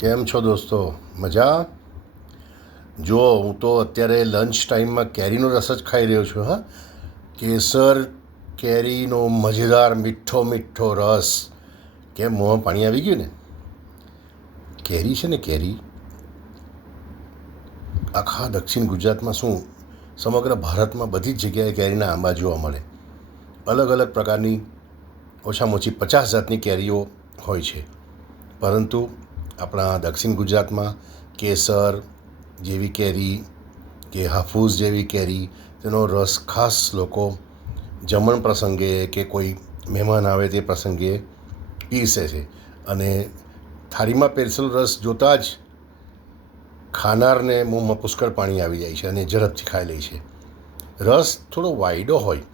કેમ છો દોસ્તો? મજા? જો હું તો અત્યારે લંચ ટાઈમમાં કેરીનો રસ જ ખાઈ રહ્યો છું. હા, કેસર કેરીનો મજેદાર મીઠો મીઠો રસ. કેમ મોંમાં પાણી આવી ગયું ને? કેરી છે ને, કેરી આખા દક્ષિણ ગુજરાતમાં શું સમગ્ર ભારતમાં બધી જ જગ્યાએ કેરીના આંબા જોવા મળે. અલગ અલગ પ્રકારની ઓછામાં ઓછી 50 જાતની કેરીઓ હોય છે. પરંતુ આપણા દક્ષિણ ગુજરાતમાં કેસર જેવી કેરી કે હાફૂસ જેવી કેરી, તેનો રસ ખાસ લોકો જમણ પ્રસંગે કે કોઈ મહેમાન આવે તે પ્રસંગે પીરસે છે. અને થાળીમાં પીરસેલો રસ જોતાં જ ખાનારને મોંમાં પુષ્કળ પાણી આવી જાય છે અને ઝડપથી ખાઈ લે છે. રસ થોડો વાયડો હોય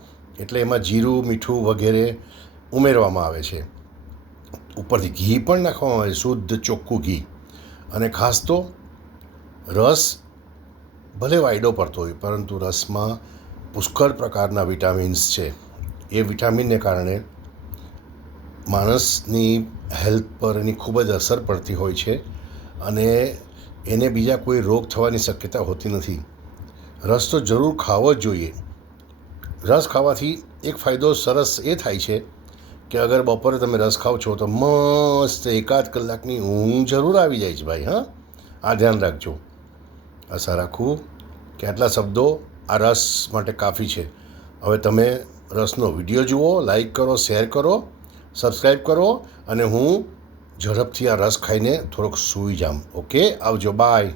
એટલે એમાં જીરું, મીઠું વગેરે ઉમેરવામાં આવે છે. ઉપરથી ઘી પણ નાખવામાં આવે છે, શુદ્ધ ચોખ્ખું ઘી. અને ખાસ તો રસ ભલે વાયડો પડતો હોય, પરંતુ રસમાં પુષ્કળ પ્રકારના વિટામિન્સ છે. એ વિટામિનને કારણે માણસની હેલ્થ પર એની ખૂબ જ અસર પડતી હોય છે અને એને બીજા કોઈ રોગ થવાની શક્યતા હોતી નથી. રસ તો જરૂર ખાવો જ જોઈએ. રસ ખાવાથી એક ફાયદો સરસ એ થાય છે કે અગર બપોરે તમે રસ ખાઓ છો તો મસ્ત 1-8 કલાકની ઊંઘ જરૂર આવી જાય છે ભાઈ. હા, આ ધ્યાન રાખજો. આશા રાખું કે આટલા શબ્દો આ રસ માટે કાફી છે. હવે તમે રસનો વિડીયો જુઓ, લાઈક કરો, શેર કરો, સબસ્ક્રાઈબ કરો અને હું ઝડપથી આ રસ ખાઈને થોડોક સૂઈ જાઉં. ઓકે, આવજો, બાય.